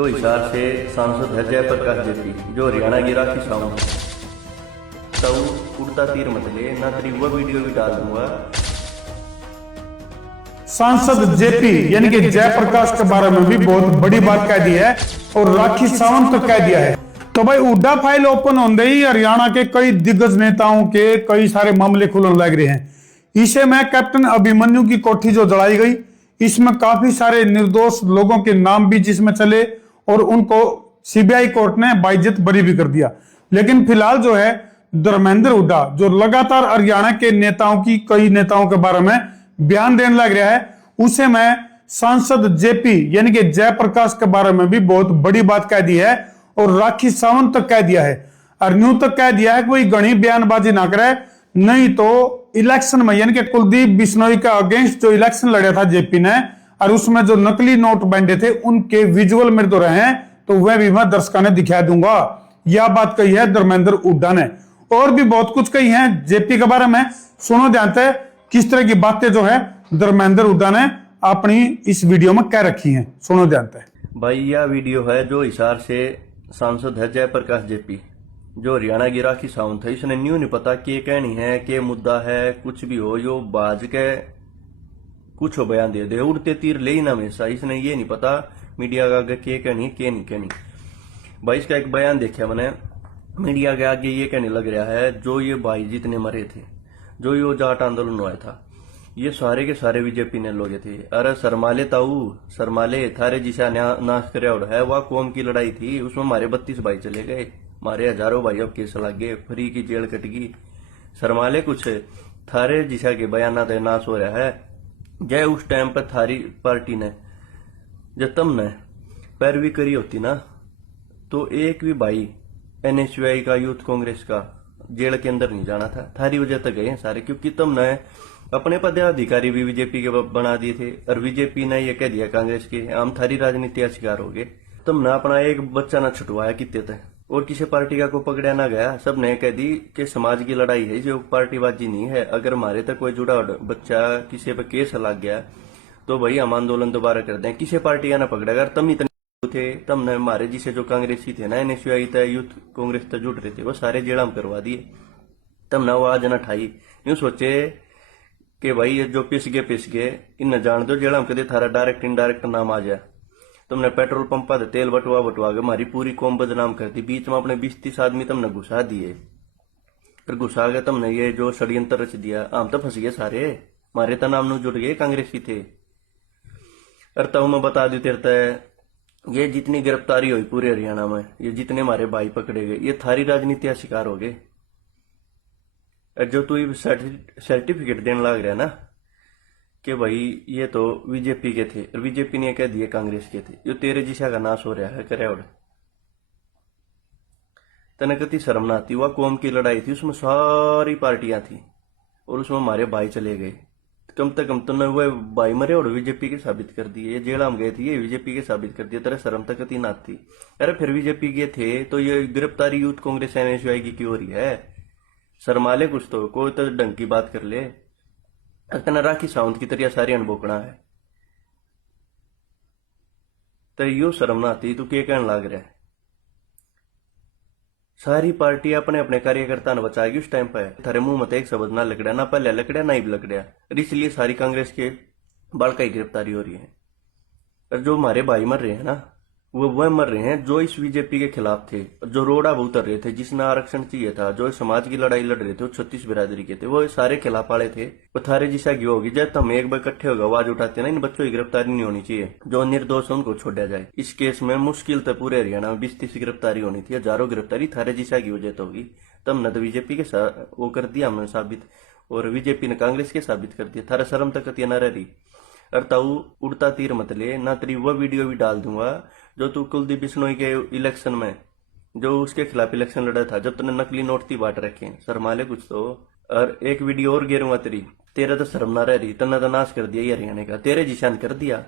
तो हिसार से सांसद है जयप्रकाश जेपी जो हरियाणा की राखी साउंड तब उड़ता तीर मतले ना तेरी वह वीडियो भी डाल दूंगा। सांसद जेपी यानी कि जयप्रकाश के बारे में भी बहुत बड़ी बात कह दी है और राखी सावंत तक कह दिया है। तो भाई उड्डा फाइल ओपन होते ही हरियाणा के कई दिग्गज नेताओं के कई सारे मामले खुलने लग रहे हैं। इसे में कैप्टन अभिमन्यु की कोठी जो जलाई गई, इसमें काफी सारे निर्दोष लोगों के नाम भी जिसमें चले और उनको सीबीआई कोर्ट ने बाइज्जत बरी भी कर दिया। लेकिन फिलहाल जो है धर्मेंद्र हुड्डा जो लगातार हरियाणा के नेताओं की कई नेताओं के बारे में बयान देने लग रहा है, उसे मैं सांसद जेपी यानी कि जयप्रकाश के बारे में भी बहुत बड़ी बात कह दी है और राखी सावंत तक कह दिया है और न्यू तक कह दिया है कि कोई घनी बयानबाजी ना करे, नहीं तो इलेक्शन में यानी कि कुलदीप बिश्नोई का अगेंस्ट जो इलेक्शन लड़ा था जेपी ने और उसमें जो नकली नोट बांटे थे उनके विजुअल मेरे तो रहे हैं, तो वह भी मैं दर्शकों ने दिखा दूंगा। यह बात कही है धर्मेंद्र हुड्डा ने। और भी बहुत कुछ कही है जेपी के बारे में। सुनो ध्यान से किस तरह की बातें जो है धर्मेंद्र हुड्डा ने अपनी इस वीडियो में कह रखी हैं। सुनो ध्यान से। भाई यह वीडियो है जो हिसार से सांसद है जयप्रकाश जेपी जो हरियाणा की राखी साउंड है। इसने न्यू नहीं पता के कहनी है के मुद्दा है, कुछ भी हो यो बाज के कुछ हो बयान दे उड़ते तीर ले ही ना हमेशा। इसने ये नहीं पता मीडिया का आगे के कहनी के नहीं कहनी। भाई इसका एक बयान देखा मैंने, मीडिया के आगे ये कहने लग रहा है जो ये भाई जितने मरे थे, जो ये जाट आंदोलन हुआ था, ये सारे के सारे बीजेपी ने लोगे थे। अरे शर्माले ताऊ शर्माले थारे जिसा नाश करे और है वह कौम की लड़ाई थी, उसमें हमारे 32 भाई चले गए, हमारे हजारों भाई अब केस लगे, फ्री की जेल कटगी। शर्माले कुछ थारे जिसा के बयाना नाश हो रहा है। जय उस टाइम पर थारी पार्टी ने जब तुमने पैरवी करी होती ना तो एक भी भाई एनएसयूआई का यूथ कांग्रेस का जेल के अंदर नहीं जाना था। थारी वजह तक गए सारे, क्योंकि तुमने अपने पदाधिकारी भी बीजेपी के बना दिए थे और बीजेपी ने यह कह दिया कांग्रेस के हम थारी राजनीति का शिकार हो गए। तुमने अपना एक बच्चा न छुटवाया कितने थे और किसी पार्टी का को पकड़ा ना गया। सब ने कह दी कि समाज की लड़ाई है जो पार्टीबाजी नहीं है। अगर हमारे तक कोई जुड़ा बच्चा किसी पे केस लग गया तो भाई हम आंदोलन दोबारा कर दें। किसी पार्टी का ना पकड़ा। अगर तुम इतने थे तुमने हमारे जिसे जो कांग्रेसी थे ना एनएसयूआई थे यूथ कांग्रेस तक जुड़ रहे थे वो सारे जेल में करवा दिए। तुमने वो आज न ठाई यूं सोचे कि भाई ये जो पिस गए इन जान दो जेल में कदे थारा डायरेक्ट इनडायरेक्ट नाम आ जाए। तुमने पेट्रोल पंप पर तेल बटवा के हमारी पूरी कौम बदनाम कर दी। बीच में अपने 20-30 आदमी तुमने घुसा दिए। फिर घुसा के तुमने ये जो षड्यंत्र रच दिया, हम तो फंस गए सारे, हमारे तो नाम जुड़ गए कांग्रेसी थे। और तब मैं बता दी तेरता है ये जितनी गिरफ्तारी हुई पूरे हरियाणा में, ये जितने हमारे भाई पकड़े गए, ये थारी राजनीति का शिकार हो गए। और जो तू सर्टिफिकेट देने लग रहा है ना कि भाई ये तो बीजेपी के थे और बीजेपी ने कह दिए कांग्रेस के थे, जो तेरे जिसा का नाश हो रहा है करे और तने कति शर्म ना आती। वह कौम की लड़ाई थी, उसमें सारी पार्टियां थी और उसमें हमारे भाई चले गए। कम से कम तुमने वह भाई मरे और बीजेपी के साबित कर दिए। ये जेल में गए थे ये बीजेपी के साबित कर दिया। तेरा शर्म तक कति ना थी। अरे फिर बीजेपी के थे तो ये गिरफ्तारी यूथ कांग्रेस एनएसयूआई की क्यों हो रही है? शर्माले कुछ तो कोई तो ढंग की बात कर ले। इतना राखी सावंत की तरह सारी अनबोकना है तो यो शर्म ना आती। तू क्या कहने लग रहा है? सारी पार्टी अपने अपने कार्यकर्ता ने बचाएगी उस टाइम पर। थारे मुंह मत एक शब्द ना लकड़ा, ना पहले लकड़ा ना ही लकड़ा। इसलिए सारी कांग्रेस के बाल का ही गिरफ्तारी हो रही है। और जो हमारे भाई मर रहे हैं ना वो वह मर रहे हैं जो इस बीजेपी के खिलाफ थे, जो रोड़ा पर उतर रहे थे, जिसने आरक्षण चाहिए था, जो समाज की लड़ाई लड़ रहे थे, वो 36 बिरादरी के थे, वो सारे खिलाफ वाले थे। वो थारे जिसा की होगी जब हम एक बार इकट्ठे होगा आवाज उठाते ना इन बच्चों की गिरफ्तारी नहीं होनी चाहिए, जो निर्दोष है उनको छोड़ा जाए। इस केस में मुश्किल तो पूरे हरियाणा में 20-30 गिरफ्तारी होनी थी, हजारों गिरफ्तारी थारे जिसा की वजह तो होगी। तब न तो बीजेपी के वो कर दिया हमने साबित और बीजेपी ने कांग्रेस के साबित कर दिया। थारा शर्म तक कतिया न रही। और ताऊ उड़ता तीर मत ले ना तेरी वह वीडियो भी डाल दूंगा जो तू कुलदीप बिश्नोई के इलेक्शन में जो उसके खिलाफ इलेक्शन लड़ा था, जब तूने नकली नोट थी बांट रखे। शर्माले कुछ तो। और एक वीडियो और गिरूंगा तेरी, तेरा तो शर्म ना रह रही। तन्ना तो नाश कर दिया ये हरियाणा का, तेरे जिशान कर दिया।